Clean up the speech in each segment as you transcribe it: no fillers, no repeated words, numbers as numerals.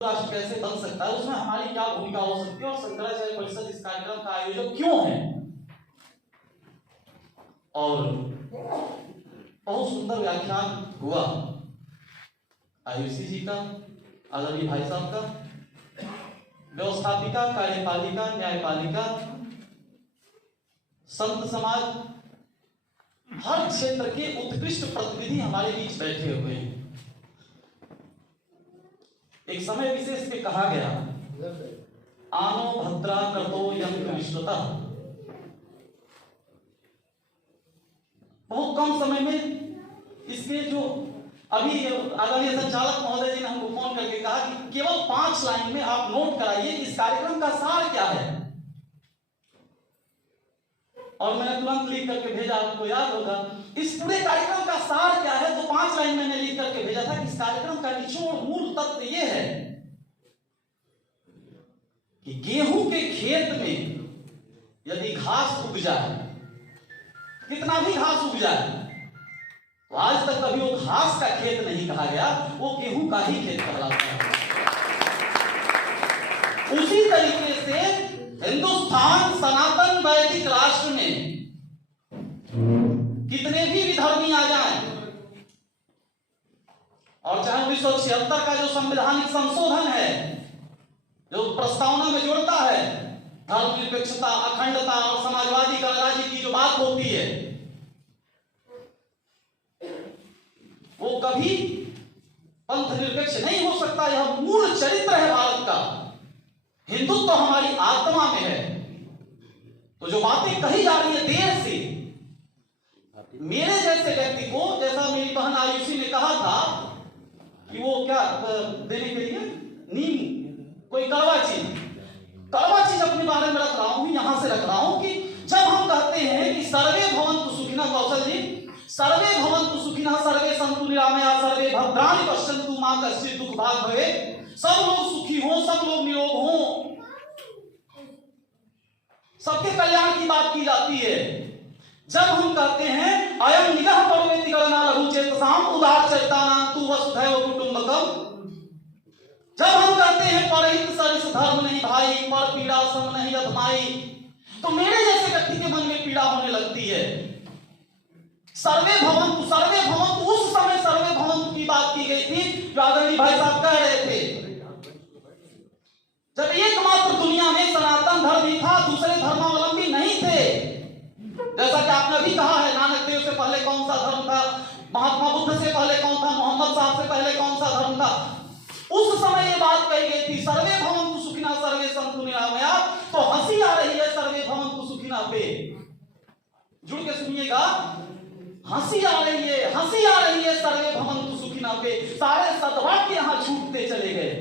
राष्ट्र कैसे बन सकता है, उसमें हमारी क्या भूमिका हो सकती है और शंकराचार्य परिषद इस कार्यक्रम का आयोजक क्यों है। और बहुत सुंदर व्याख्यान हुआ आयुषी जी का, आदरणीय भाई साहब का। व्यवस्थापिका, कार्यपालिका, न्यायपालिका, संत समाज, हर क्षेत्र के उत्कृष्ट प्रतिनिधि हमारे बीच बैठे हुए हैं। एक समय विशेष पे कहा गया, आनो भद्रा कर्तो यंत्र विश्वता। बहुत कम समय में इसके जो अभी आदरणीय संचालक महोदय जी ने हमको फोन करके कहा कि केवल 5 लाइन में आप नोट कराइए इस कार्यक्रम का सार क्या है। और मैंने तुरंत लिख करके भेजा, आपको याद होगा इस पूरे कार्यक्रम का सार क्या है, तो 5 लाइन मैंने लिख करके भेजा था कि इस कार्यक्रम का निचोड़ मूल तत्व यह है कि गेहूं के खेत में यदि घास उग जाए, कितना भी घास उग जाए, तो आज तक कभी वो घास का खेत नहीं कहा गया, वो गेहूं का ही खेत कहलाता है। उसी तरीके से हिंदुस्तान सनातन वैदिक राष्ट्र में कितने भी विधर्मी आ जाएं, और चाहे 1976 का जो संवैधानिक संशोधन है, जो प्रस्तावना में जोड़ता है धर्मनिरपेक्षता, अखंडता और समाजवादी गणराज्य की जो बात होती है, वो कभी पंथ निरपेक्ष नहीं हो सकता। यह मूल चरित्र है भारत का। हिंदुत्व तो हमारी आत्मा में है। तो जो बातें कही जा रही है देर से, मेरे जैसे व्यक्ति को, जैसा मेरी बहन आयुषी ने कहा था कि वो क्या देने के लिए नीम, कोई कड़वा चीज अपने बारे में रख रहा हूं, यहां से रख रहा हूं कि जब हम कहते हैं कि सर्वे भवन्तु सुखिनः, कौशल जी, सर्वे भवन्तु सुखिनः, सर्वे सन्तु निरामया, सर्वे भद्राणि पश्यन्तु मा कश्चित् दुःख भाग् भवेत्। सब लोग सुखी हो, सब लोग निरोग हो, सबके कल्याण की बात की जाती है। जब हम कहते हैं अयम निगह पर्वेति गणना लघु चेतसाम उदार चरितानां तु वसुधैव कुटुम्बकम्, जब हम कहते हैं परहित सरिस धर्म नहीं भाई, पर पीड़ा सम नहीं अधमाई, तो मेरे जैसे व्यक्ति के मन में पीड़ा होने लगती है। सर्वे भवन्तु, उस समय सर्वे भवन्तु की बात की गई थी जो आदरणीय भाई साहब कह रहे थे। जब एकमात्र दुनिया में सनातन धर्म ही था, दूसरे धर्मावलंबी नहीं थे। जैसा कि आपने अभी कहा है, नानक देव से पहले कौन सा धर्म था, महात्मा बुद्ध से पहले कौन था, मोहम्मद साहब से पहले कौन सा धर्म था। उस समय ये बात कही गई थी, सर्वे भवन्तु सुखिनः सर्वे सन्तु निरामया। तो हंसी आ रही है सर्वे भवन्तु सुखिनः पे, जुड़ के सुनिएगा, हंसी आ रही है सर्वे भवन्तु सुखिनः पे। सारे सद्वाक्य यहां छूटते चले गए।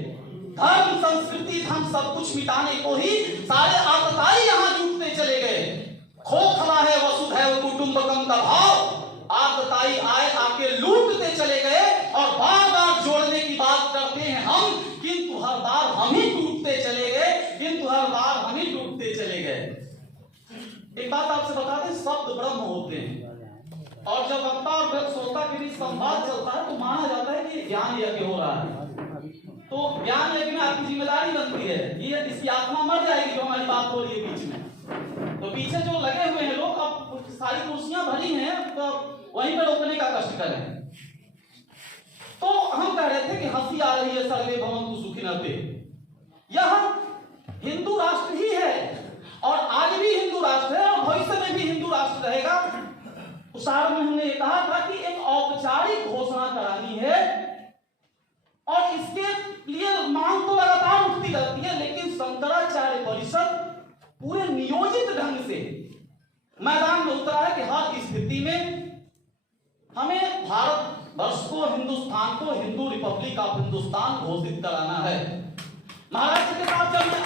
धर्म, संस्कृति, धर्म सब कुछ मिटाने को ही सारे आतताई यहां जुटते चले गए। खोखला है वसुधैव कुटुम्बकम का भाव, आतताई आए आके लूटते चले गए और बार बार जोड़ने की बात करते हैं हम, किंतु हर बार हम ही टूटते चले गए। एक बात आपसे बता दें, शब्द ब्रह्म होते हैं, और जब वक्ता और श्रोता के बीच संवाद चलता है तो माना जाता है कि ज्ञान यज्ञ हो रहा है। तो ज्ञान यज्ञ में आपकी जिम्मेदारी बनती है, ये इसकी आत्मा मर जाएगी जो हमारी बात हो रही है बीच में। तो पीछे जो लगे हुए हैं लोग, अब सारी कुर्सियां भरी हैं, तो वहीं पर रोकने का कष्ट करें। तो हम कह रहे थे कि हंसी आ रही है सर्वे भवन्तु सुखिनः पे। यह हिंदू राष्ट्र ही है, और आज भी हिंदू राष्ट्र है और भविष्य में भी हिंदू राष्ट्र रहेगा। उसार में हमने ये कहा था कि एक औपचारिक घोषणा करानी है, और इसके लिए मांग तो लगातार उठती रहती है, लेकिन शंकराचार्य परिषद पूरे नियोजित ढंग से मैदान में उतरा है कि हर स्थिति में हमें भारत वर्ष को, हिंदुस्तान को हिंदू रिपब्लिक ऑफ हिंदुस्तान घोषित कराना है। महाराज जी के साथ जब मैं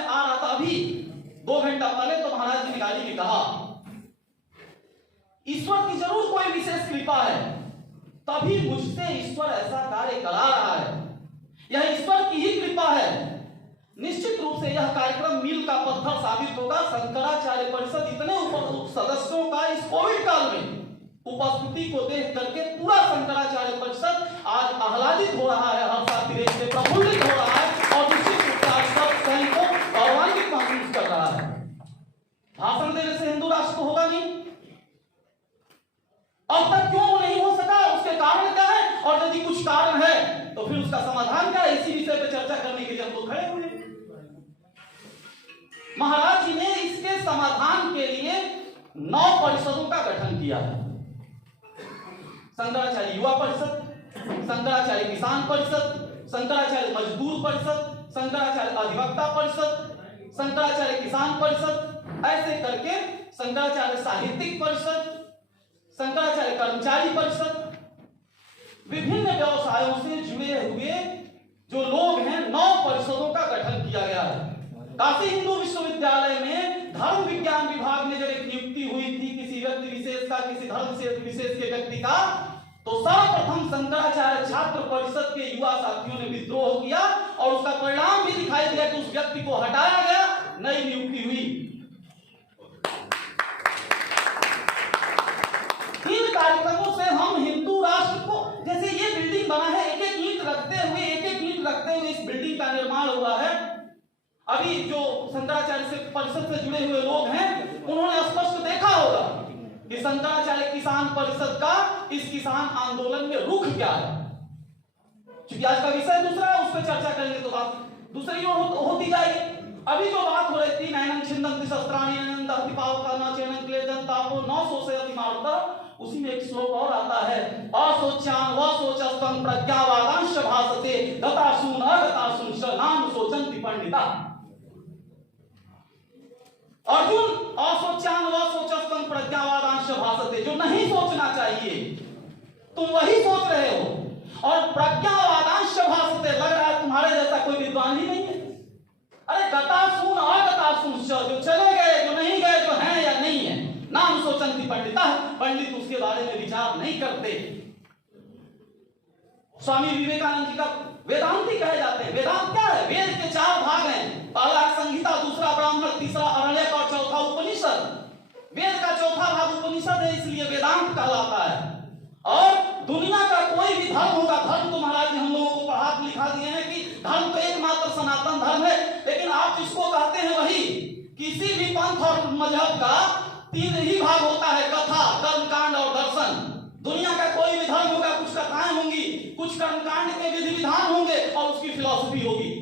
आ रहा था अभी 2 घंटा पहले, तो महाराज जी ने गाड़ी में कहा, ईश्वर की जरूर कोई विशेष कृपा है, तभी मुझसे ईश्वर ऐसा कार्य करा रहा है। यह ईश्वर की ही कृपा है। निश्चित रूप से यह कार्यक्रम मील का पत्थर साबित होगा। शंकराचार्य परिषद इतने सदस्यों का इस कोविड काल में उपस्थिति को देख करके पूरा शंकराचार्य परिषद आज आह्लादित हो रहा है, हर्षातिरेक से प्रफुल्लित हो रहा है और निश्चित रूप से आज सब सैनिक को गौरवान्वित महसूस कर रहा है। भाषण देने से हिंदू राष्ट्र होगा नहीं। अब तक क्यों नहीं हो सका, उसके कारण क्या है, और यदि कुछ कारण है तो फिर उसका समाधान क्या है, इसी विषय पर चर्चा करने के लिए हम लोग खड़े हुए। महाराज जी ने इसके समाधान के लिए 9 परिषदों का गठन किया है। शंकराचार्य युवा परिषद, शंकराचार्य किसान परिषद, शंकराचार्य मजदूर परिषद, शंकराचार्य अधिवक्ता परिषद, शंकराचार्य किसान परिषद, ऐसे करके शंकराचार्य साहित्यिक परिषद, शंकराचार्य कर्मचारी परिषद, विभिन्न व्यवसायों से जुड़े हुए जो लोग हैं 9 परिषदों का गठन किया गया है। काशी हिंदू विश्वविद्यालय में धर्म विज्ञान विभाग में जब एक नियुक्ति हुई थी किसी व्यक्ति विशेष का, किसी धर्म विशेष के व्यक्ति का, तो सर्वप्रथम शंकराचार्य छात्र परिषद के युवा साथियों ने विद्रोह किया और उसका परिणाम भी दिखाई दिया कि उस व्यक्ति को हटाया गया, नई नियुक्ति हुई। इन कार्यक्रमों से हम हिंदू राष्ट्र को, जैसे ये बिल्डिंग बना है, एक एक ईंट रखते हुए इस बिल्डिंग का निर्माण हुआ है। अभी जो शंकराचार्य से परिषद से जुड़े हुए लोग हैं उन्होंने स्पष्ट देखा होगा कि शंकराचार्य किसान परिषद का इस किसान आंदोलन में रुख क्या है। क्योंकि आज का विषय दूसरा है, उस पर चर्चा करेंगे तो बात दूसरी होती जाएगी। अभी जो बात हो रही थी नैनं छिन्दन्ति शस्त्राणि नैनं दहति पावकाः न चैनं क्लेदं तापो न शोषयति मारुतः, उसी में एक श्लोक और आता है, असोच्यान वसोचस्तं प्रज्ञावादांश भासते गतासून अगतासून च नाम सोचन्ति पंडिताः। अर्जुन, असोच्यान वसोचस्तं प्रज्ञावादांश भासते, जो नहीं सोचना चाहिए तुम वही सोच रहे हो, और प्रज्ञावादांश भासते, लग रहा है तुम्हारे जैसा कोई विद्वान ही नहीं है। अरे गतासून अगतासून च, जो चले गए, जो नहीं गए, जो हैं या नहीं है, नाम सोचन्ति पंडिताः, पंडित उसके बारे में विचार नहीं करते। स्वामी विवेकानंद जी का वेदांती कहे जाते हैं। वेदांत क्या है? वेद के 4 भाग हैं, पहला है संहिता, दूसरा ब्राह्मण, तीसरा अरण्यक और चौथा उपनिषद। वेद का चौथा भाग उपनिषद है, इसलिए वेदांत कहलाता है। और दुनिया का कोई भी धर्म होगा, धर्म तो महाराज जी हम लोगों को पढ़ा लिखा दिए हैं कि धर्म तो एकमात्र सनातन धर्म है, लेकिन आप जिसको कहते हैं वही, किसी भी पंथ और मजहब का 3 ही भाग होता है, कथा, कर्मकांड और दर्शन। दुनिया का कोई भी धर्म होगा, कुछ कथाएं होंगी, कुछ कर्मकांड के विधि विधान होंगे और उसकी फिलॉसफी होगी।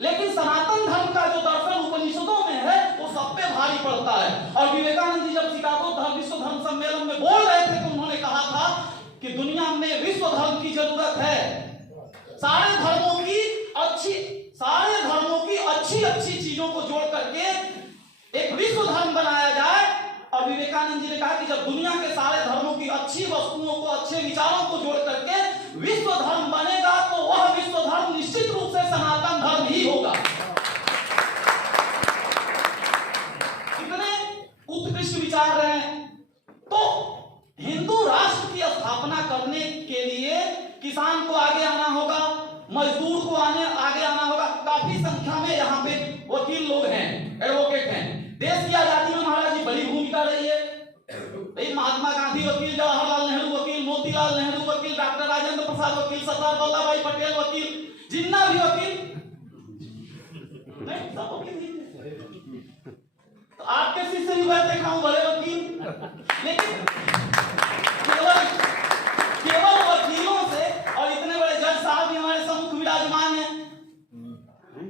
लेकिन सनातन धर्म का जो दर्शन उपनिषदों में है वो सब पे भारी पड़ता है। और विवेकानंद जी जब शिकागो विश्व धर्म सम्मेलन में बोल रहे थे तो उन्होंने कहा था कि दुनिया में विश्व धर्म की जरूरत है। सारे धर्मों की अच्छी चीजों को जोड़ करके एक विश्व धर्म बनाया जाए। और विवेकानंद जी ने कहा कि जब दुनिया के सारे धर्मों की अच्छी वस्तुओं को, अच्छे विचारों को जोड़ करके विश्व धर्म बनेगा तो वह विश्व धर्म निश्चित रूप से सनातन धर्म ही होगा। कितने उत्कृष्ट विचार रहे हैं। तो हिंदू राष्ट्र की स्थापना करने के लिए किसान को आगे आना होगा, मजदूर को आगे आना होगा। काफी संख्या में यहाँ पे वकील लोग हैं, एडवोकेट हैं। देश की आजादी में महाराज जी बड़ी भूमिका रही है। महात्मा गांधी वकील, जवाहरलाल नेहरू वकील, मोतीलाल नेहरू वकील, डॉक्टर राजेंद्र प्रसाद वकील, सरदार वल्लभ भाई पटेल वकील, जितना भी वकील नहीं, सब वकील नहीं थे। तो आपके शिष्य भी मैं देखा हूं बड़े वकील, लेकिन केवल वकीलों से, और इतने बड़े जज साहब भी हमारे सम्मुख विराजमान हैं,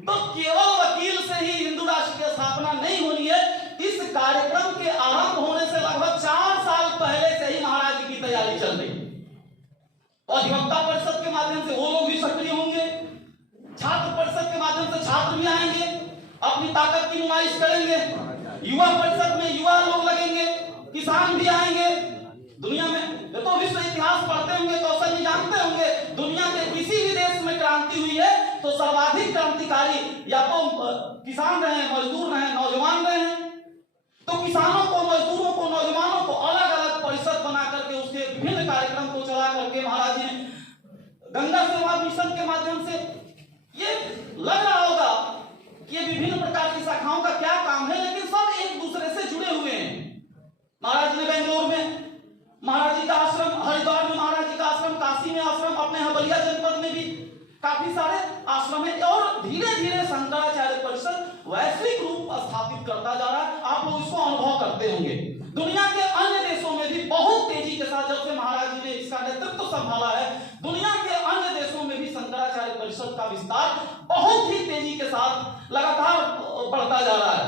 तो केवल वकील से ही हिंदू राष्ट्र की स्थापना नहीं होनी है। इस कार्यक्रम के आरंभ होने से लगभग 4 साल पहले से ही महाराज जी की तैयारी चल रही। अधिवक्ता परिषद के माध्यम से वो लोग भी सक्रिय होंगे, छात्र परिषद के माध्यम से छात्र भी आएंगे, अपनी ताकत की नुमाइश करेंगे, युवा परिषद में युवा लोग लगेंगे, किसान भी आएंगे। दुनिया में तो विश्व इतिहास पढ़ते होंगे, कौशल जी जानते होंगे, दुनिया के किसी भी देश में क्रांति हुई है तो सर्वाधिक क्रांतिकारी या तो किसान रहे, मजदूर रहे, नौजवान रहे। तो किसानों को, मजदूरों को, नौजवानों को अलग अलग परिषद बना करके उसके विभिन्न कार्यक्रम को चला करके महाराज जी ने गंगा सेवा मिशन के माध्यम से, ये लग रहा होगा कि ये विभिन्न प्रकार की शाखाओं का क्या काम है, लेकिन सब एक दूसरे से जुड़े हुए हैं। महाराज ने बेंगलोर में महाराज जी का आश्रम, हरिद्वार में महाराज जी का आश्रम, काशी में में आश्रम, अपने यहाँ बलिया जनपद में भी काफी सारे आश्रम है और धीरे धीरे शंकराचार्य परिषद वैश्विक रूप स्थापित करता जा रहा है। आप लोग इसको अनुभव करते होंगे। दुनिया के अन्य देशों में भी बहुत तेजी के साथ, जब से महाराज जी ने इसका नेतृत्व संभाला है, दुनिया के अन्य देशों में भी शंकराचार्य परिषद का विस्तार बहुत ही तेजी के साथ लगातार बढ़ता जा रहा है।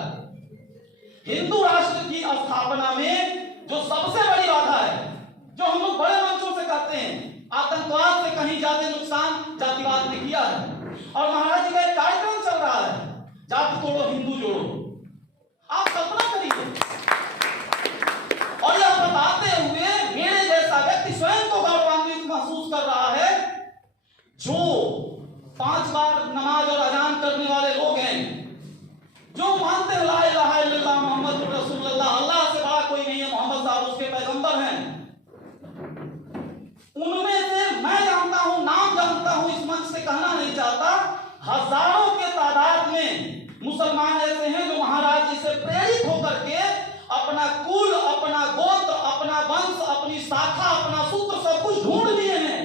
हिंदू राष्ट्र की स्थापना में जो सबसे बड़ी बाधा है, जो हम लोग बड़े मंचों से कहते हैं, आतंकवाद से कहीं ज्यादा नुकसान जातिवाद ने किया है। और महाराज जी का एक कार्यक्रम चल रहा है, जाति तोड़ो हिंदू जोड़ो। आप कल्पना करिए, और यह बताते हुए मेरे जैसा व्यक्ति स्वयं को गौरवान्वित महसूस कर रहा है, जो 5 बार नमाज और अजान करने वाले लोग हैं, जो मानते हैं ला इलाहा इल्लल्लाह मुहम्मद रसूलुल्लाह, अल्लाह से बड़ा कोई नहीं है, मोहम्मद साहब उसके पैगंबर हैं, उनमें से मैं जानता हूं, नाम जानता हूं, इस मंच से कहना नहीं चाहता, हजारों के तादाद में मुसलमान ऐसे हैं जो महाराज जी से प्रेरित होकर के अपना कुल, अपना गोत्र, अपना वंश, अपनी शाखा, अपना सूत्र सब कुछ ढूंढ लिए हैं।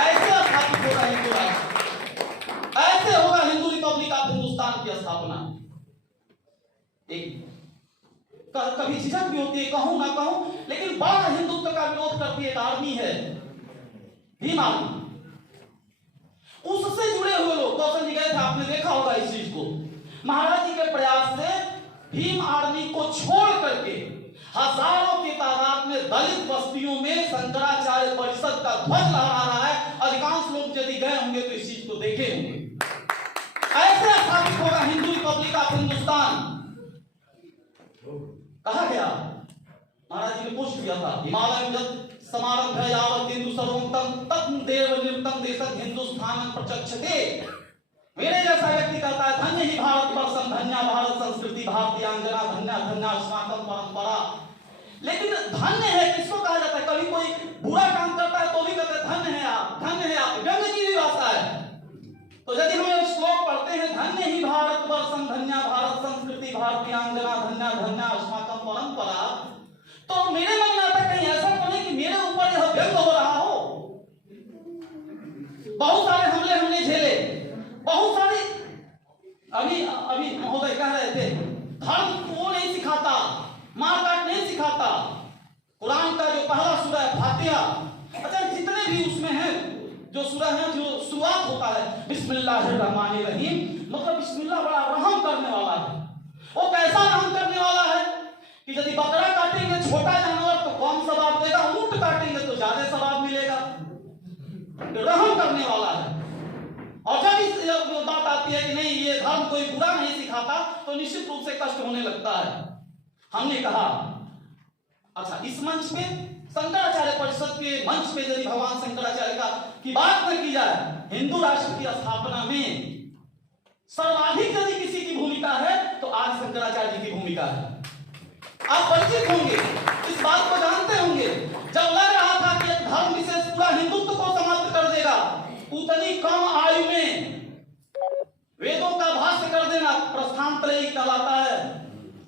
ऐसे स्थापित होगा हिंदू राष्ट्र, ऐसे होगा हिंदू रिपब्लिक ऑफ हिंदुस्तान की स्थापना। एक कभी झिझक भी होती है, कहूं ना कहूं, लेकिन बड़ा हिंदुत्व का विरोध करती एक आर्मी है, भीम आर्मी। उससे जुड़े हुए लोग कौशल जी गए थे, आपने देखा होगा इस चीज को। महाराज जी के प्रयास से भीम आर्मी को छोड़ करके हजारों की तादाद में दलित बस्तियों में शंकराचार्य परिषद का ध्वज लहरा रहा है। अधिकांश लोग यदि गए होंगे तो इस चीज को देखे होंगे। ऐसे स्थापित होगा हिंदू रिपब्लिक ऑफ हिंदुस्तान। कहा गया, महाराज जी ने पूछ दिया था, हिमालय में समारंभ है यावत हिंदू सर्वोत्तम तत्म देव निर्तम देशक हिंदुस्तान प्रचक्षते। मेरे जैसा व्यक्ति कहता है, धन्य ही भारत वर्षम, धन्य भारत संस्कृति, भारतीयांगना, धन्य धन्य अस्माकं परंपरा। लेकिन धन्य है किसको कहा जाता है? कभी कोई बुरा काम करता है तो भी कहते हैं धन्य है आप, धन्य है आप, व्यंग्य की भी भाषा है। तो यदि हम ये श्लोक पढ़ते हैं, धन्य ही भारत वर्षम, धन्य भारत संस्कृति, भारतीयांगना, धन्य धन्य अस्माकं परंपरा, तो मेरे मन में आता है कहीं ऐसा तो नहीं कि मेरे ऊपर यह व्यंग्य हो रहा हो। बहुत सारे हमले हमने झेले, बहुत सारे, अभी महोदय कह रहे थे, धर्म वो नहीं सिखाता, मार काट नहीं सिखाता। कुरान का जो पहला सूरा है फातिहा, अच्छा जितने भी उसमें है जो सूरा है, जो शुरुआत होता है बिस्मिल्लाहिर्रहमानिर्रहीम, मतलब बिस्मिल्लाह बड़ा रहम करने वाला है। वो कैसा रहम करने वाला है कि यदि बकरा काटेंगे छोटा जानवर तो कम सवाब देगा, ऊंट काटेंगे तो ज्यादा सवाब मिलेगा। रहम करने वाला है। और जब इस बात आती है कि नहीं ये धर्म कोई बुरा नहीं सिखाता, तो निश्चित रूप से कष्ट होने लगता है। हमने कहा अच्छा, इस मंच पे शंकराचार्य परिषद के मंच पे यदि भगवान शंकराचार्य का की बात न की जाए, हिंदू राष्ट्र की स्थापना में सर्वाधिक यदि किसी की भूमिका है तो आज शंकराचार्य जी की भूमिका है। आप परिचित होंगे, इस बात को जानते होंगे। जब लग रहा था कि एक धर्म विशेष पूरा हिंदुत्व को समाप्त कर देगा, उतनी कम आयु में वेदों का भाष्य कर देना, प्रस्थान त्रयी कहलाता है,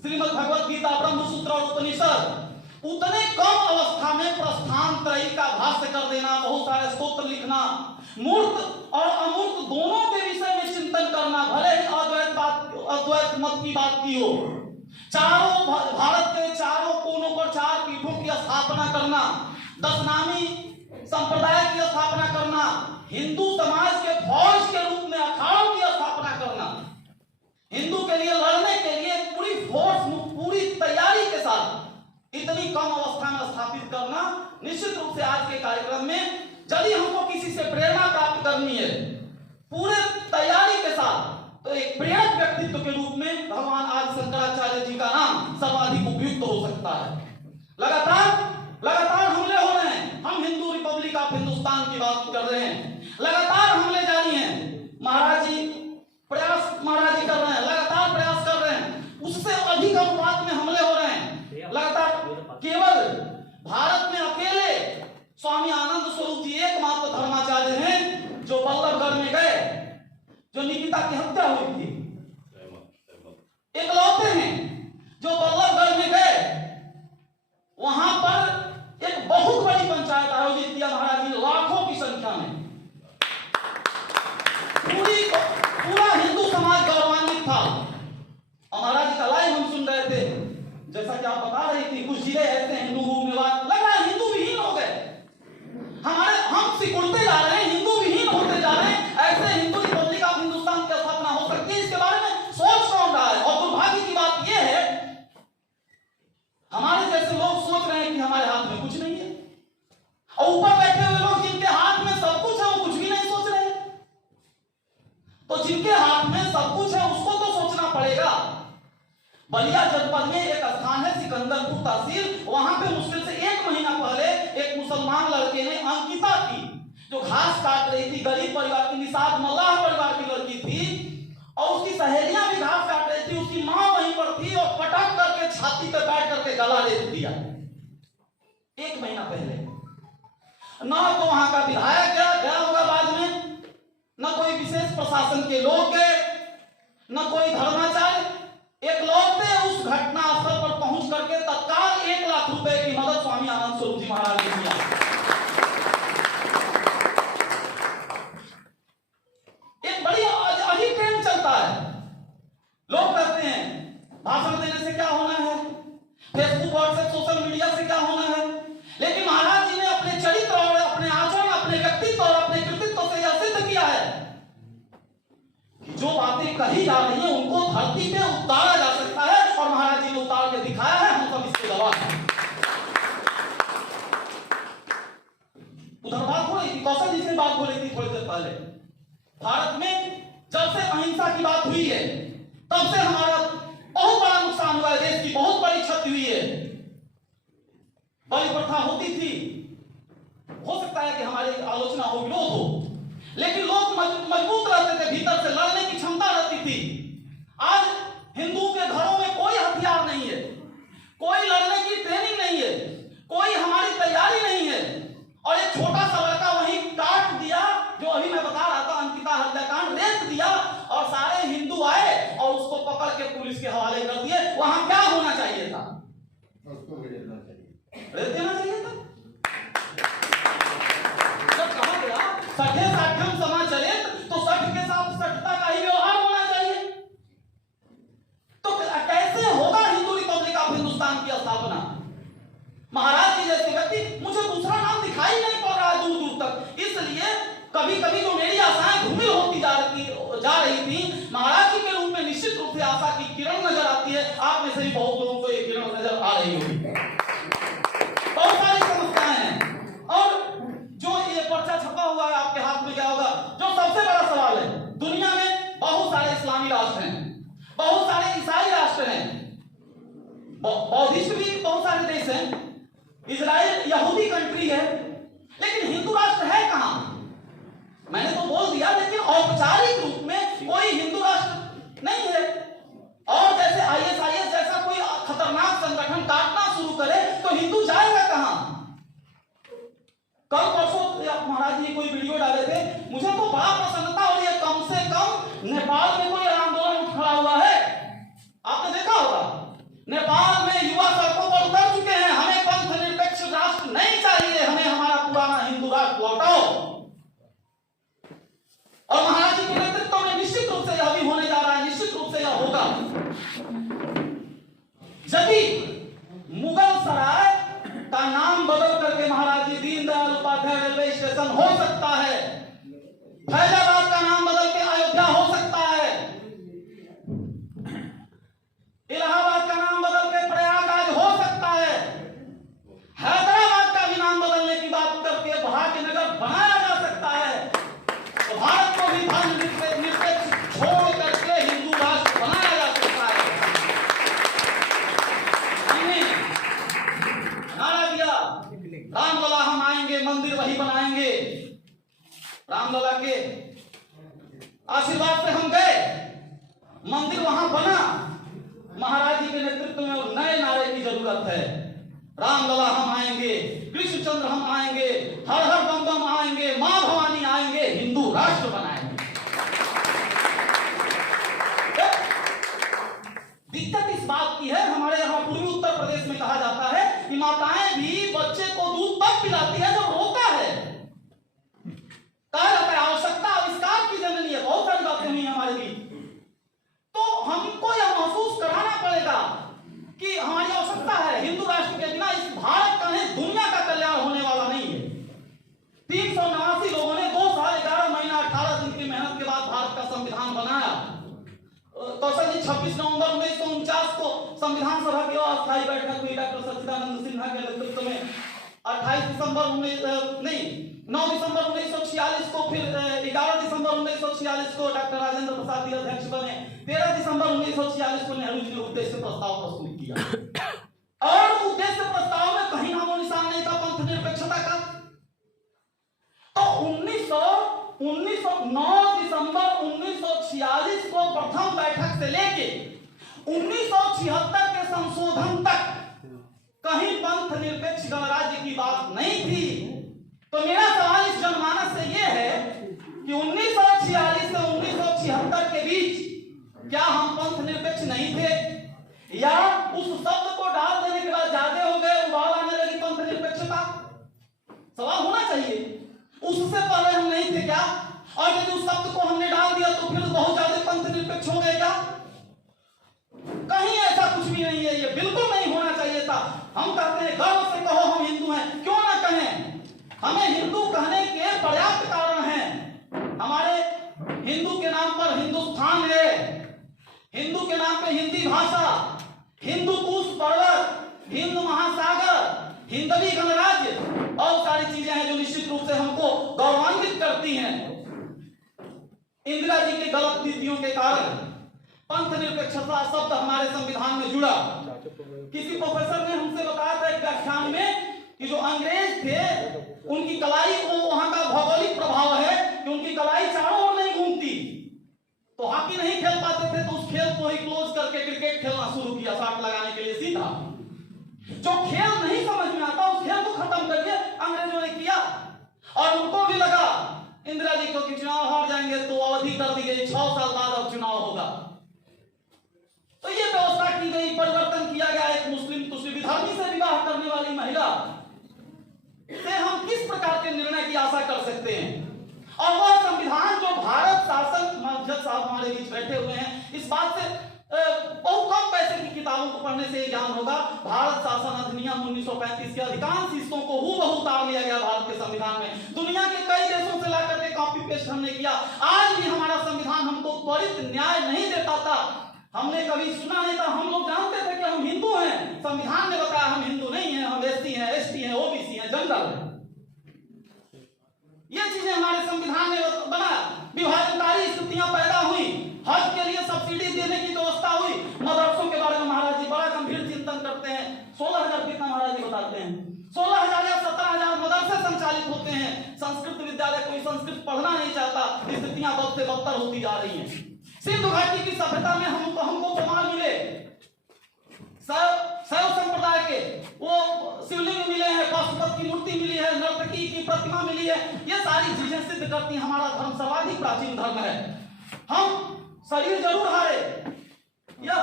श्रीमद् भगवत गीता, ब्रह्म सूत्र और उपनिषद, उतने कम अवस्था में प्रस्थान त्रयी का भाष्य कर देना, बहुत सारे स्तोत्र लिखना, मूर्त और अमूर्त दोनों के विषय में चिंतन करना, भले ही अद्वैत मत की बात की हो, चारों भारत के चारों कोनों पर 4 पीठों की स्थापना करना, 10 नामी संप्रदाय की स्थापना करना, हिंदू समाज के फौज के रूप में अखाड़ों की स्थापना करना, हिंदू के लिए लड़ने के लिए पूरी फोर्स, पूरी तैयारी के साथ इतनी कम अवस्था में स्थापित करना, निश्चित रूप से आज के कार्यक्रम में यदि हमको किसी से प्रेरणा प्राप्त करनी है पूरे तैयारी के साथ, तो एक प्रेरक व्यक्तित्व के रूप में भगवान आज शंकराचार्य जी का नाम सर्वाधिक उपयुक्त हो सकता है। लगातार हमले हो रहे हैं, हम हिंदू रिपब्लिक ऑफ हिंदुस्तान की बात कर रहे हैं, लगातार हमले जारी हैं। महाराज जी कर रहे हैं, लगातार प्रयास कर रहे हैं, उससे अधिक अनुपात में हमले हो रहे हैं लगातार। केवल भारत में अकेले स्वामी आनंद स्वरूप जी एकमात्र धर्माचार्य हैं जो बल्लभगढ़ में गए, जो निकिता की हत्या हुई थी, एकलौते हैं जो बल्लभगढ़ में गए, वहां पर एक बहुत बहुत बड़ी पंचायत आयोजित किया महाराज जी, लाखों की संख्या में। पूरा हिंदू समाज गौरवान्वित था। और महाराज जी का लाइव हम सुन रहे थे, जैसा कि आप बता रही थी, कुछ जिले ऐसे हिंदू लग रहा है हिंदू विहीन हो गए। हम सिकुड़ते जा रहे हैं, हिंदू विहीन होते जा रहे हैं। ऐसे हिंदू रिपब्लिक ऑफ हिंदुस्तान की स्थापना हो सकती है, इसके बारे में सोच कौन रहा है? और दुर्भाग्य की बात यह है, हमारे जैसे लोग सोच रहे हैं कि हमारे हाथ में कुछ नहीं है, और ऊपर बैठे हुए लोग जिनके हाथ में सब कुछ है वो कुछ भी नहीं सोच रहे। तो जिनके हाथ में सब कुछ है उसको तो सोचना पड़ेगा। बलिया जनपद में एक स्थान है सिकंदरपुर तहसील, वहां पे मुश्किल से 1 महीना पहले एक मुसलमान लड़के ने अंकिता की, जो घास काट रही थी, गरीब परिवार की, निषाद मल्लाह परिवार की लड़की थी, और उसकी सहेलियां भी घास काट रही थी, उसकी मां वहीं पर थी, और पटक करके छाती पे बैठ करके गला रेत दिया 1 महीना पहले। ना तो वहां का विधायक गया होगा बाद में, न कोई विशेष प्रशासन के लोग गए, न कोई धर्माचार्य। एक लौटे उस घटना स्थल पर पहुंच करके तत्काल 1 लाख रुपए की मदद स्वामी आनंद स्वरूप जी महाराज ने किया। एक बड़ी अजीब ट्रेंड चलता है। लोग कहते हैं भाषण देने से क्या होना है, फेसबुक व्हाट्सएप सोशल मीडिया से क्या होना है, लेकिन महाराज जी ने अपने चरित्र और अपने आचरण, अपने व्यक्तित्व और अपने कृतित्व से यह सिद्ध किया है कि जो बातें कही जा रही हैं उनको धरती पे उतारा जा सकता है, और महाराज जी ने उतार के दिखाया है। हम सब इसके गवाह हैं। उधर बात हो रही थी, कौशल जी से बात हो रही थी थोड़ी देर पहले, भारत में जब से अहिंसा की बात हुई है तब से हमारा बहुत बड़ा नुकसान हुआ है, देश की बहुत बड़ी क्षति हुई है। बलि प्रथा होती थी, हो सकता है कि हमारी आलोचना हो, विरोध हो, लेकिन लोग मजबूत रहते थे, भीतर से लड़ने की क्षमता रहती थी। आज हिंदू के घरों में कोई हथियार नहीं है, कोई लड़ने की ट्रेनिंग नहीं है, कोई हमारी तैयारी नहीं है, और एक छोटा सा लड़का वहीं काट दिया, जो अभी मैं बता रहा था अंकिता हत्याकांड, रेत दिया, और सारे हिंदू आए और उसको पकड़ के पुलिस के हवाले कर दिए। वहां क्या होना चाहिए था? उसको रेत देना चाहिए था। जब कहा गया सठे साठम समा चले, तो सठ के साथ सठता का ही व्यवहार होना चाहिए। तो कैसे होगा हिंदू रिपब्लिक ऑफ हिंदुस्तान की स्थापना? महाराज जी जैसे व्यक्ति, मुझे दूसरा नाम दिखाई नहीं पड़ रहा है दूर दूर तक, इसलिए कभी कभी जो मेरी आशाएं धूमिल होती जा रही थी, महाराज जी के रूप में निश्चित रूप से आशा की किरण नजर आती है। आप में से भी बहुत लोगों को ये किरण नजर आ रही होगी। बहुत सारी समस्याएं हैं, और जो ये पर्चा छपा हुआ है आपके हाथ में क्या होगा? जो सबसे बड़ा सवाल है, दुनिया में बहुत सारे इस्लामी राष्ट्र हैं, बहुत सारे ईसाई राष्ट्र हैं, बौद्धिस्ट भी बहुत सारे देश हैं, इजराइल यहूदी कंट्री है, लेकिन हिंदू राष्ट्र है कहां? मैंने तो बोल दिया, लेकिन औपचारिक रूप में कोई हिंदू राष्ट्र नहीं है। और जैसे आईएसआईएस जैसा कोई खतरनाक संगठन काटना शुरू करे तो हिंदू जाएगा कहां? कल परसों महाराज जी कोई वीडियो डाले थे, मुझे तो बड़ा प्रसन्नता हो रही है, कम से कम नेपाल में कोई आंदोलन खड़ा हुआ है। आपने देखा होगा, नेपाल में युवा सड़कों पर उतर चुके हैं, हमें पंथ निरपेक्ष राष्ट्र नहीं चाहिए, हमें हमारा पुराना हिंदू राष्ट्र लौटाओ। और महाराज जी के नेतृत्व में निश्चित रूप से यह भी होने जा रहा है, निश्चित रूप से यह होगा। यदि मुगल सराय का नाम बदल करके महाराज जी दीनदयाल उपाध्याय रेलवे स्टेशन हो सकता है, फैजाबाद का नाम बदल के अयोध्या हो सकता है, इलाहाबाद का नाम बदल के प्रयागराज हो सकता है, हैदराबाद का भी नाम बदलने की बात करके भाग्यनगर बनाया जा सकता है। तो भारत को भी धर्म निरपेक्ष छोड़ करके हिंदू राष्ट्र बनाया जा सकता है। हमने नारा दिया, रामलला हम आएंगे, मंदिर वही बनाएंगे। रामलला के आशीर्वाद से हम गए, मंदिर वहां बना। महाराज जी के नेतृत्व में नए नारे की जरूरत है। रामलला हम आएंगे, कृष्णचंद्र हम आएंगे, हर हर बम बम आएंगे, मां भवानी आएंगे, हिंदू राष्ट्र बनाएंगे। दिक्कत इस बात की है, हमारे यहाँ पूर्वी उत्तर प्रदेश में कहा जाता है कि माताएं भी बच्चे को दूध तब 26 नवंबर 1949 को संविधान सभा की अस्थायी बैठक हुई डॉक्टर सच्चिदानंद सिन्हा के नेतृत्व में। 9 दिसंबर 1946 को, फिर 11 दिसंबर 1946 को डॉक्टर राजेंद्र प्रसाद जी अध्यक्ष बने। 13 दिसंबर 1946 को नेहरू जी ने उद्देश्य प्रस्ताव प्रस्तुत किया और उद्देश्य प्रस्ताव में कहीं नामो निशान नहीं था पंथ निरपेक्षता का। तो 9 दिसंबर 1946 को प्रथम बैठक से लेके 1976 के संशोधन तक कहीं पंथ निरपेक्ष गणराज्य की बात नहीं थी। तो मेरा सवाल इस जनमानस से यह है कि 1946 से 1976 के बीच क्या हम पंथ निरपेक्ष नहीं थे, या उस शब्द को डाल देने के बाद ज्यादा हो गए, उबाल आने लगी पंथ निरपेक्षता? सवाल होना चाहिए, उससे पहले हम नहीं थे क्या? और यदि उस शब्द को हमने डाल दिया तो फिर बहुत ज्यादा पंथ निरपेक्ष हो गए क्या? कहीं ऐसा कुछ भी नहीं है, ये बिल्कुल नहीं होना चाहिए था। हम कहते हैं गर्व से कहो हम हिंदू हैं, क्यों ना कहें? हमें हिंदू कहने के पर्याप्त कारण हैं। हमारे हिंदू के नाम पर हिंदुस्तान है, हिंदू के नाम पे हिंदी भाषा, हिंदू कुश पर्वत, हिंद महासागर, हिंदवी गणराज्य और सारी चीजें हैं जो निश्चित रूप से हमको गौरवान्वित करती हैं। इंदिरा जी की गलत नीतियों के कारण पंथ निरपेक्षता शब्द हमारे संविधान में जुड़ा। किसी प्रोफेसर ने हमसे बताया था एक व्याख्यान में कि जो अंग्रेज थे उनकी कलाई, वो वहां का भौगोलिक प्रभाव है कि उनकी कलाई चारों ओर नहीं घूमती, तो हॉकी नहीं खेल पाते थे, तो उस खेल को ही क्लोज करके क्रिकेट खेलना शुरू किया, शॉट लगाने के लिए सीधा। जो खेल नहीं समझ में आता उस खेल को खत्म करके अंग्रेजों ने किया और उनको भी लगा इंदिरा जी को कि चुनाव हार जाएंगे तो अवधि कर दी गई, 6 साल बाद अब चुनाव होगा। तो ये व्यवस्था की गई, परिवर्तन किया गया। एक मुस्लिम विधर्मी से विवाह करने वाली महिला से हम किस प्रकार के निर्णय की आशा कर सकते हैं? और वह संविधान जो भारत शासन, जज साहब हमारे बीच बैठे हुए हैं, इस बात से बहुत कम पैसे की किताबों को पढ़ने से ज्ञान होगा। भारत शासन अधिनियम 1935 के अधिकांश हिस्सों को हूबहू उतार लिया गया भारत के संविधान में। दुनिया के कई देशों से लाकर के कॉपी पेस्ट हमने किया। आज भी हमारा संविधान हमको त्वरित न्याय नहीं देता था, हमने कभी सुना नहीं था। हम लोग जानते थे कि हम हिंदू हैं, संविधान ने बताया हम हिंदू नहीं हैं, हम एससी हैं, एसटी हैं, ओबीसी हैं, जनरल हैं। ये चीजें हमारे संविधान ने बनाया। विभाजनकारी स्थितियां पैदा हुई, हज के लिए सब्सिडी देने की व्यवस्था हुई। मदरसों के बारे में महाराज जी बड़ा गंभीर चिंतन करते हैं। 16,000 कितना महाराज जी बताते हैं, 16,000 या 17,000 मदरसे संचालित होते हैं। संस्कृत विद्यालय, कोई संस्कृत पढ़ना नहीं चाहता, स्थितियां बद से बदतर होती जा रही हैं। सिंधु घाटी की सभ्यता में हमको प्रमाण मिले, शैव संप्रदाय के वो शिवलिंग मिले हैं, पशुपति की मूर्ति मिली है, नर्तकी की प्रतिमा मिली है। ये सारी चीजें सिद्ध करती हैं हमारा धर्म सर्वाधिक प्राचीन धर्म है। हम शरीर जरूर हारे, यह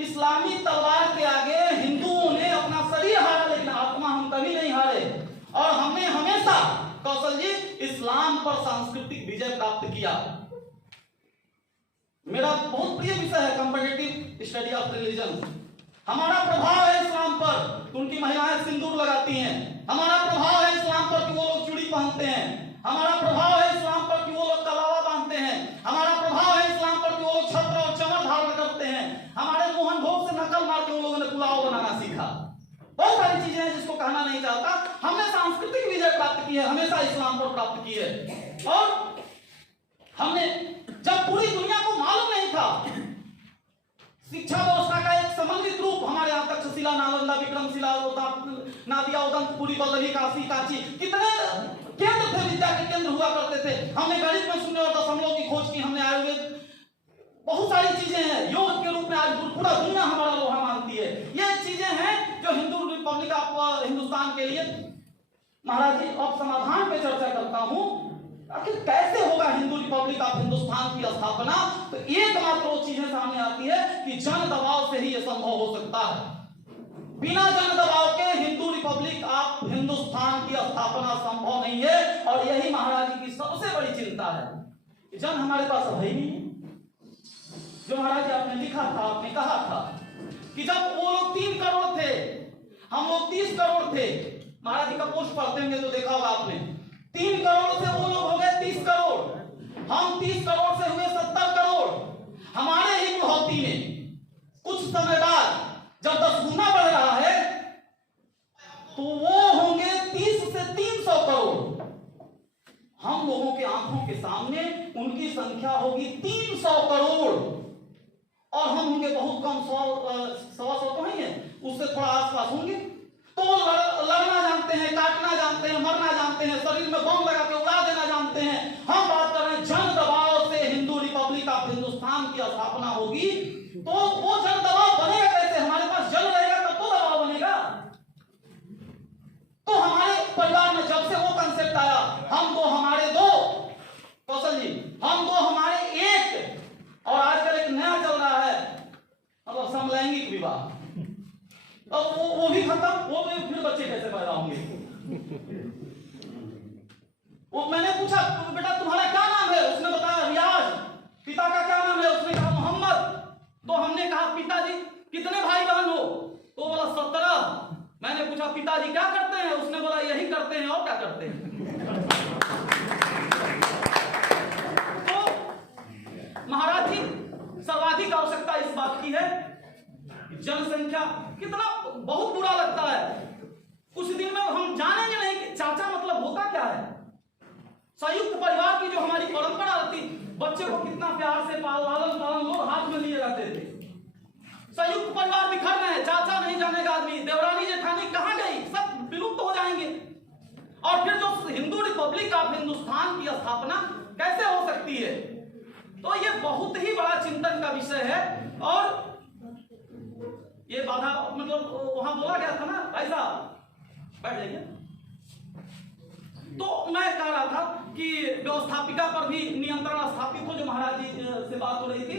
इस्लामी तलवार के आगे हिंदुओं ने अपना शरीर हारा, लेकिन आत्मा हम कभी नहीं हारे। और हमने हमेशा, कौशल जी, इस्लाम पर सांस्कृतिक विजय प्राप्त किया। मेरा बहुत प्रिय विषय है कंपैरेटिव स्टडी ऑफ रिलीजन। हमारा प्रभाव है इस्लाम पर तो उनकी महिलाएं सिंदूर लगाती हैं, हमारा प्रभाव है इस्लाम पर कि वो लोग चूड़ी पहनते हैं, हमारा प्रभाव है इस्लाम पर कि वो लोग कलावा बांधते हैं, हमारा प्रभाव है इस्लाम पर कि वो लोग छत्र और चमर धारण करते हैं, हमारे मोहन भोग से नकल मार के उन लोगों ने पुलाव बनाना सीखा। बहुत सारी चीजें हैं जिसको कहना नहीं चाहता। हमने सांस्कृतिक विजय प्राप्त की है, हमेशा इस्लाम पर प्राप्त की है। और हमने, जब पूरी दुनिया को मालूम नहीं था, शिक्षा व्यवस्था का एक समन्वित रूप हमारे यहाँ तक्षशिला, नालंदा, विक्रमशिला, नादिया, उदंतपुरी, बल्लभी, काशी, कांची, कितने केंद्र थे, विद्या के केंद्र हुआ करते थे। हमने गणित में शून्य और दशमलव की खोज की, हमने आयुर्वेद, बहुत सारी चीजें हैं। योग के रूप में आज पूरा दुनिया हमारा लोहा मानती है। ये चीजें हैं जो हिंदू रिपब्लिक ऑफ हिंदुस्तान के लिए। महाराज जी, अब समाधान पे चर्चा करता हूं, आखिर कैसे होगा हिंदू रिपब्लिक ऑफ हिंदुस्तान की स्थापना? तो एकमात्र वो चीजें सामने आती है कि जन दबाव से ही यह संभव हो सकता है। बिना जन दबाव के हिंदू रिपब्लिक ऑफ हिंदुस्तान की स्थापना संभव नहीं है। और यही महाराज जी की सबसे बड़ी चिंता है कि जन हमारे पास है ही नहीं। जो महाराज जी आपने लिखा था, आपने कहा था कि जब वो लोग 3 करोड़ थे, हम लोग 30 करोड़ थे। महाराज जी का पोस्ट पढ़ते होंगे तो देखा होगा आपने, 3 करोड़ से वो लोग हो गए 30 करोड़, हम 30 करोड़ से हुए 70 करोड़। हमारे ही बुढ़ौती में समय बाद जब 10 गुना बढ़ रहा है तो वो होंगे 30 से 300 करोड़। हम लोगों के आंखों के सामने उनकी संख्या होगी 300 करोड़ और हम होंगे बहुत कम, 100-125 तो नहीं है, उससे थोड़ा आसपास होंगे। तो लड़ना जानते हैं, काटना जानते हैं, मरना जानते हैं, शरीर में बम लगा के उड़ा देना जानते हैं। हम बात कर रहे हैं जन दबाव से हिंदू रिपब्लिक ऑफ हिंदुस्तान की स्थापना होगी। तो वो जन दबाव बनेगा कैसे? हमारे पास जल रहेगा तब तो दबाव बनेगा। तो हमारे परिवार में जब से वो कंसेप्ट आया, हम दो हमारे दो, कौशल जी, हम दो हमारे एक, और आजकल एक नया चल रहा है मतलब समलैंगिक विवाह, अब वो भी खत्म, वो भी फिर बच्चे कैसे पैदा होंगे? वो मैंने पूछा बेटा तुम्हारा क्या नाम है? उसने बताया रियाज। पिता का क्या नाम है? उसने कहा मोहम्मद। तो हमने कहा पिताजी कितने भाई बहन हो? तो बोला 17। मैंने पूछा पिताजी क्या करते हैं? उसने बोला यही करते हैं और क्या करते हैं। तो महाराज जी सर्वाधिक आवश्यकता इस बात की है, जनसंख्या कितना बहुत बुरा लगता है। कुछ दिन में हम जानेंगे नहीं कि चाचा मतलब होता क्या है। संयुक्त परिवार की जो हमारी परंपरा रहती, बच्चे को कितना प्यार से लालन पालन लोग हाथ में लिए रहते थे। संयुक्त परिवार बिखर गए, चाचा नहीं जानेगा आदमी, देवरानी जेठानी कहां गई, सब विलुप्त हो जाएंगे। और फिर जो हिंदू रिपब्लिक ऑफ हिंदुस्तान की स्थापना कैसे हो सकती है? तो ये बहुत ही बड़ा चिंतन का विषय है। और ये बाधा मतलब वहां बोला गया था ना, ऐसा बैठ जाइए। तो मैं कह रहा था कि व्यवस्थापिका पर भी नियंत्रण स्थापित हो, जो महाराज जी से बात हो रही थी।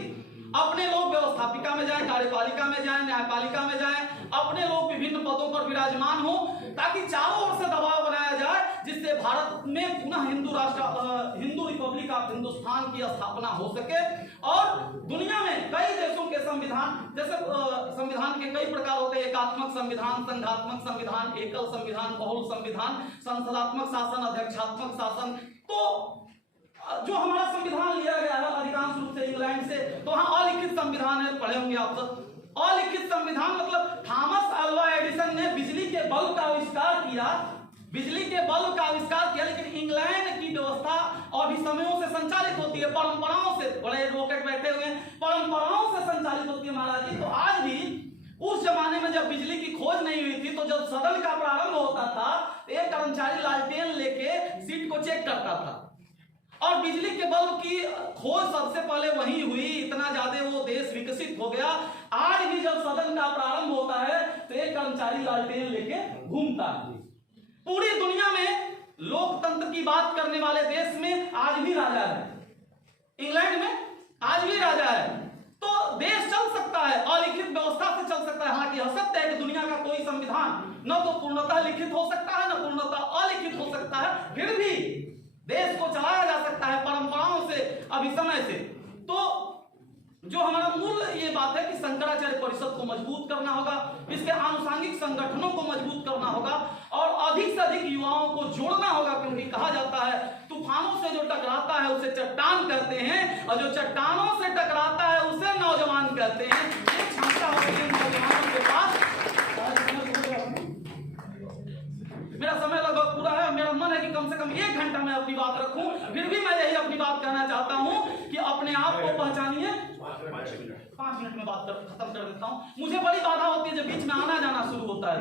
अपने लोग व्यवस्थापिका में जाएं, कार्यपालिका में जाएं, न्यायपालिका में जाएं, अपने लोग विभिन्न पदों पर विराजमान हो, ताकि चारों ओर से दबाव बनाया जाए, जिससे भारत में पुनः हिंदू रिपब्लिक ऑफ हिंदुस्तान की स्थापना हो सके। और दुनिया में कई देशों के संविधान, जैसे संविधान के कई प्रकार होते हैं, एकात्मक संविधान, संघात्मक संविधान, एकल संविधान, बहुल संविधान, संसदात्मक शासन, अध्यक्षात्मक शासन। तो जो हमारा संविधान लिया गया है अधिकांश रूप से इंग्लैंड से, तो वहां अलिखित संविधान है, पढ़े होंगे आप सब। अलिखित संविधान मतलब थॉमस अल्वा एडिसन ने बिजली के बल्ब का आविष्कार किया, बिजली के बल्ब का आविष्कार किया, लेकिन इंग्लैंड की व्यवस्था अभी समयों से संचालित होती है, परंपराओं से। बड़े एडवोकेट बैठे हुए हैं, परंपराओं से संचालित होती है महाराज जी। तो आज भी उस जमाने में जब बिजली की खोज नहीं हुई थी, तो जब सदन का प्रारंभ होता था, एक कर्मचारी लालटेन लेके सीट को चेक करता था। और बिजली के बल्ब की खोज सबसे पहले वहीं हुई, इतना ज्यादा वो देश विकसित हो गया। आज भी जब सदन का प्रारंभ होता है तो एक कर्मचारी लालटेन लेके घूमता है। पूरी दुनिया में लोकतंत्र की बात करने वाले देश में आज भी राजा है, इंग्लैंड में आज भी राजा है। तो देश चल सकता है, अलिखित व्यवस्था से चल सकता है। हालांकि असत्य है कि दुनिया का कोई संविधान न तो पूर्णतः लिखित हो सकता है, न पूर्णतः अलिखित हो सकता है, फिर भी देश को चलाया जा सकता है परंपराओं से, अभिसमय से। तो जो हमारा मूल ये बात है कि शंकराचार्य परिषद को मजबूत करना होगा, इसके आनुषंगिक संगठनों को मजबूत करना होगा और अधिक से अधिक युवाओं को जोड़ना होगा, क्योंकि कहा जाता है तूफानों से जो टकराता है उसे चट्टान कहते हैं, और जो चट्टानों से टकराता है उसे नौजवान कहते हैं। ये क्षमता होगी नौजवानों के पास। मेरा समय लगभग पूरा है, मेरा मन है कि कम से कम 1 घंटा मैं अपनी बात रखूं, फिर भी मैं यही अपनी बात कहना चाहता हूं कि अपने आप को पहचानिए। 5 मिनट में बात खत्म कर देता हूं। मुझे बड़ी बाधा होती है जब बीच में आना जाना शुरू होता है।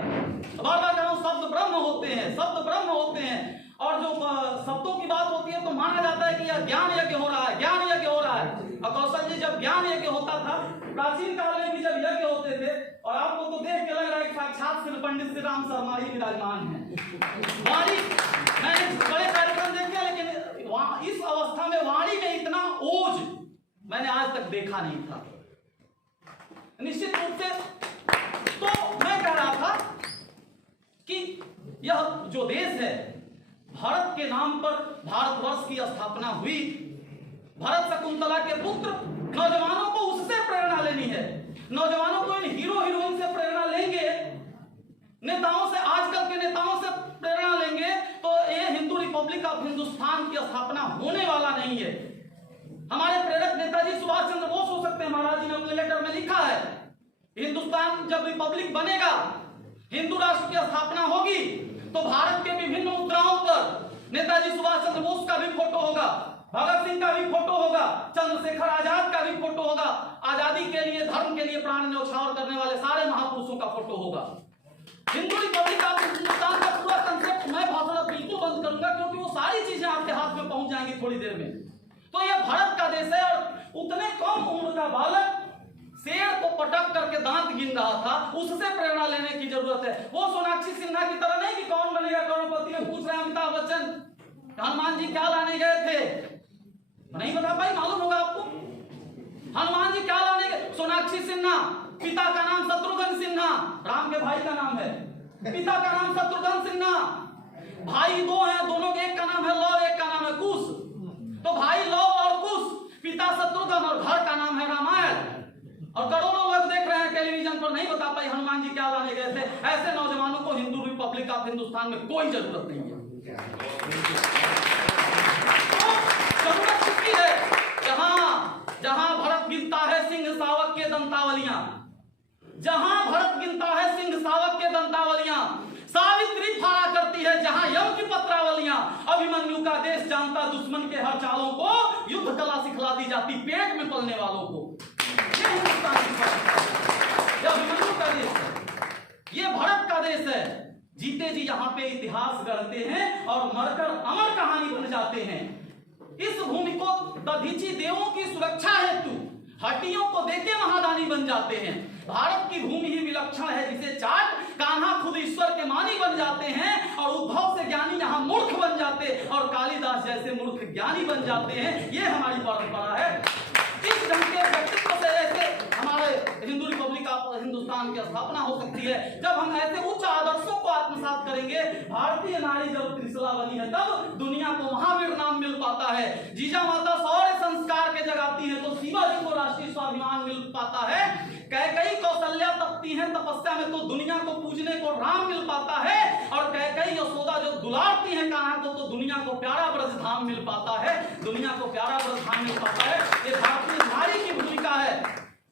बार बार कह रहा हूं, शब्द ब्रह्म होते हैं, शब्द ब्रह्म होते हैं। और जो शब्दों की बात होती है तो माना जाता है कि यह ज्ञान यज्ञ हो रहा है, ज्ञान यज्ञ हो रहा है। और कौशल जी, जब ज्ञान यज्ञ होता था प्राचीन काल में भी, जब यज्ञ होते थे, और आपको तो देख के लग रहा है कि साक्षात श्री पंडित श्री राम शर्मा ही विराजमान है। वाणी मैंने बड़े कार्यक्रम देखे, लेकिन इस अवस्था में वाणी में इतना ओज मैंने आज तक देखा नहीं था, निश्चित रूप से। तो मैं कह रहा था कि यह जो देश है, भारत के नाम पर भारतवर्ष की स्थापना हुई। भरत शकुंतला के पुत्र, नौजवानों को उससे प्रेरणा लेनी है। नौजवानों को इन हीरो हीरोइन से प्रेरणा लेंगे, नेताओं से, आजकल के नेताओं से प्रेरणा लेंगे, तो ये हिंदू रिपब्लिक ऑफ हिंदुस्तान की स्थापना होने वाला नहीं है। हमारे प्रेरक नेताजी सुभाष चंद्र बोस हो सकते हैं, महाराज जी ने अपने लेटर में लिखा है हिंदुस्तान जब रिपब्लिक बनेगा, हिंदू राष्ट्र की स्थापना होगी, तो भारत के विभिन्न मुद्राओं पर नेताजी सुभाष चंद्र बोस का भी फोटो होगा, भगत सिंह का भी फोटो होगा, चंद्रशेखर आजाद का भी फोटो होगा, आजादी के लिए, धर्म के लिए प्राण न्यौछावर करने वाले सारे महापुरुषों का फोटो होगा। हिंदू रिपब्लिक ऑफ हिंदुस्तान का पूरा कंसेप्ट मैं भाषण बिल्कुल बंद करूंगा, क्योंकि वो सारी चीजें आपके हाथ में पहुंच जाएंगी थोड़ी देर में। तो यह भारत का देश है, और उतने कम उम्र का बालक शेर को पटक करके दांत गिन रहा था, उससे प्रेरणा लेने की जरूरत है। वो सोनाक्षी सिन्हा की तरह नहीं कि कौन बनेगा करोड़पति में पूछ रहे हैं अमिताभ बच्चन हनुमान जी क्या लाने गए थे, नहीं बता पाई, मालूम होगा आपको हनुमान जी क्या लाने गए। सोनाक्षी सिन्हा, पिता का नाम शत्रुघ्न सिन्हा, राम के भाई का नाम है, पिता का नाम शत्रुघ्न सिन्हा, भाई दो हैं, दोनों के एक का नाम है लव, एक का नाम है कुश, तो भाई लव और कुश, पिता शत्रुघ्न और घर का नाम है रामायण। और करोड़ों लोग देख रहे हैं टेलीविजन पर, नहीं बता पाई हनुमान जी क्या लाने गए थे। ऐसे नौजवानों को हिंदू रिपब्लिक ऑफ हिंदुस्तान में कोई जरूरत नहीं है। तो जरूरत किसकी है? जहां भरत गिनता है सिंह सावक के दंतावलियां, जहां भरत गिनता है सिंह सावक के दंतावलियां, सावित्री फाड़ा करती है जहां यम की पत्रावलियां, अभिमन्यु का देश जानता दुश्मन के हर चालों को, युद्ध कला सिखला दी जाती पेट में पलने वालों को। ये हिंदुस्तान की अभिमन्यु का देश है, ये भारत का देश है। जीते जी यहाँ पे इतिहास गढ़ते हैं और मरकर अमर कहानी बन जाते हैं। इस भूमि को दधीची देवों की सुरक्षा हेतु हड्डियों को देके महादानी बन जाते हैं। भारत की भूमि ही विलक्षण है, जिसे चाट कान्हा खुद ईश्वर के मानी बन जाते हैं, और उद्धव से ज्ञानी यहाँ मूर्ख बन जाते और कालिदास जैसे मूर्ख ज्ञानी बन जाते हैं। ये हमारी परंपरा है। इस ढंग के व्यक्तित्व से ऐसे हमारे हिंदू रिपब्लिक ऑफ हिंदुस्तान की स्थापना हो सकती है। जब हम ऐसे उच्च आदर्शों को आत्मसात करेंगे, भारतीय नारी जब त्रिशला बनी है, तब दुनिया को महावीर नाम मिल पाता है। जीजा माता शौर्य संस्कार के जगाती है, तो शिवाजी को राष्ट्रीय स्वाभिमान मिल पाता है। कैकई कौशल्या तपती हैं तपस्या में, तो दुनिया को पूजने को राम मिल पाता है। और कैकई यशोदा जो दुलारती हैं कान्हा को, तो दुनिया को प्यारा ब्रज धाम मिल पाता है, दुनिया को प्यारा ब्रज धाम मिल पाता है। ये भारतीय नारी की भूमिका है।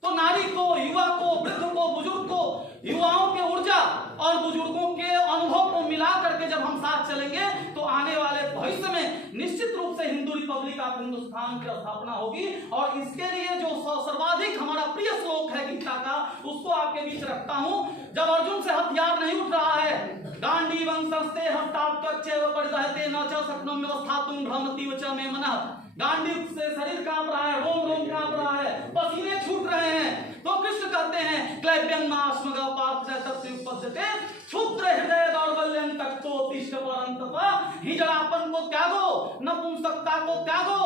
तो नारी को, युवा को, वृद्ध को, बुजुर्ग को, युवाओं के ऊर्जा और बुजुर्गों के अनुभव को मिला करके जब हम साथ चलेंगे, तो आने वाले भविष्य में निश्चित रूप से हिंदू रिपब्लिक ऑफ हिंदुस्तान की स्थापना होगी। और इसके लिए जो सर्वाधिक हमारा प्रिय श्लोक है गीता का, उसको आपके बीच रखता हूं। जब अर्जुन से हथियार नहीं उठ रहा है, गांडीवं संस्ते हस्ताक्षेव परिदहते न च शक्नोम व्यवस्थातुं भ्रमति च मे मनः। गांडीव से शरीर कांप रहा है, रोम रोम कांप रहा है, पसीने छूट रहे हैं, तो कृष्ण कहते हैं क्लैप्यं नास्मग पार्थ तत्युपद्यते क्षुद्र हृदय दौर्बल्यं तक्तो तिष्ठ परंतप। हिजड़ापन को त्यागो, नपुंसकता को त्यागो।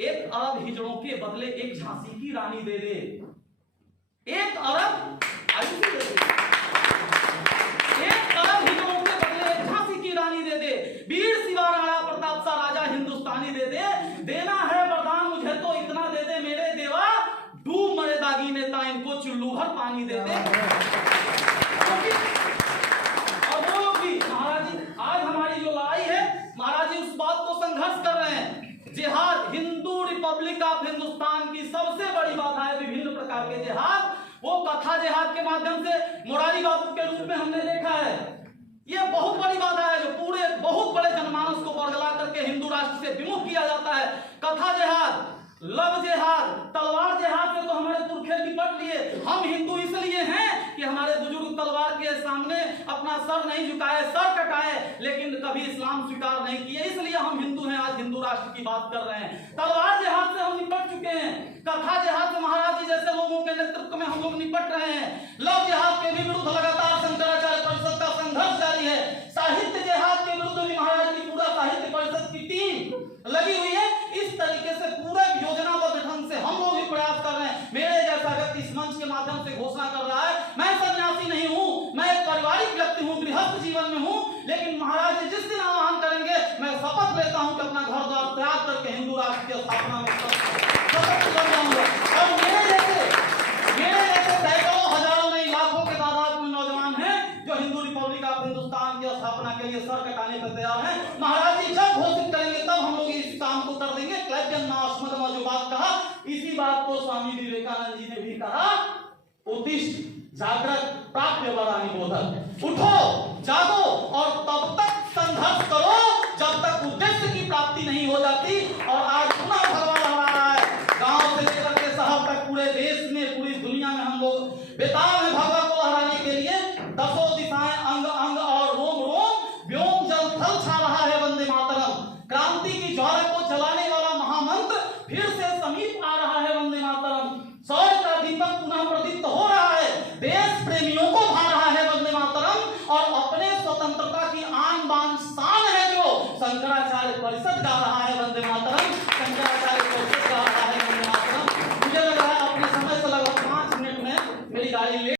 1 अरब हिजड़ों के बदले एक झांसी की रानी दे दे, 1 अरब आयु दे दे, 1 अरब हिजड़ों के बदले एक झांसी की रानी दे दे। वीर शिवा राणा प्रताप सा राजा हिंदुस्तानी दे दे। देना है वरदान मुझे तो इतना दे दे मेरे देवा, डूब मरे दागी नेता इनको चुल्लू भर पानी दे दे। और वो लोग भी महाराज जी, आज हमारी जो लड़ाई है, महाराज जी उस बात को संघर्ष कर रहे हैं। जिहाद, हिंदू रिपब्लिक ऑफ हिंदुस्तान की सबसे बड़ी बाधा है विभिन्न प्रकार के जिहाद। वो कथा जिहाद के माध्यम से मोरारी बाबू के रूप में हमने देखा है। ये बहुत बड़ी बाधा है, जो पूरे बहुत बड़े जनमानस को बरगला करके हिंदू राष्ट्र से विमुख किया जाता है। कथा जिहाद, लव जिहाद, तलवार जिहाद से तो हमारे पुरखे निपट लिए। हम हिंदू इसलिए हैं कि हमारे बुजुर्ग तलवार के सामने अपना सर नहीं झुकाए, सर कटाए, लेकिन कभी इस्लाम स्वीकार नहीं किए, इसलिए हम हिंदू हैं। आज हिंदू राष्ट्र की बात कर रहे हैं। तलवार जिहाद से हम निपट चुके हैं, कथा जिहाद से महाराज जी जैसे लोगों के नेतृत्व में हम लोग निपट रहे हैं। लव जिहाद के भी विरुद्ध लगातार शंकराचार्य परिषद का संघर्ष जारी है। साहित्य जिहाद के विरुद्ध भी महाराज की पूरा साहित्य परिषद की टीम लगी हुई है। इस तरीके से पूरा योजनाबद्ध ढंग से हम लोग भी प्रयास कर रहे हैं। मेरे जैसा व्यक्ति इस मंच के माध्यम से घोषणा कर रहा है, मैं सन्यासी नहीं हूं, मैं एक पारिवारिक व्यक्ति हूं, गृहस्थ जीवन में हूं, लेकिन महाराज जी जिस दिन आह्वान करेंगे, मैं शपथ लेता हूं कि अपना घर द्वार त्याग करके हिंदू राष्ट्र की स्थापना में शपथ कर जाऊंगा। और मेरे जैसे सैकड़ों हजारों नहीं लाखों के तादाद में नौजवान हैं जो हिंदू रिपब्लिक ऑफ हिंदुस्तान की स्थापना के लिए सर कटाने पर तैयार हैं। महाराज जी जब घोषित करेंगे तब हम लोग इस काम को कर देंगे। क्लैप्यं नास्मग जो बात कहा, इसी बात को स्वामी विवेकानंद जी ने भी कहा, उत्तिष्ठ जागृत प्राप्य वरानि बोधक। उठो, जागो और तब तक संघर्ष करो जब तक उद्देश्य की प्राप्ति नहीं हो जाती। और आज पुनः भगवान हमारा है, गांव से लेकर के शहर तक पूरे देश में, पूरी दुनिया में हम लोग बेताब है भगवान को हराने के लिए। दसों दिशाएं, अंग अंग और रोम रोम, व्योम जल थल छा रहा है वंदे मातरम। क्रांति की ज्वाला को जलाने वाला महामंत्र फिर से समीप आ रहा है वंदे मातरम। शौर्य का दीपक पुनः प्रदीप्त हो रहा है, देश प्रेमियों को भा रहा है वंदे मातरम। और अपने स्वतंत्रता की आन बान शान है जो शंकराचार्य परिषद गा रहा है वंदे मातरम। शंकराचार्य परिषद गा रहा है वंदे मातरम। मुझे लग रहा है अपने समय से लगभग 5 मिनट में मेरी गाड़ी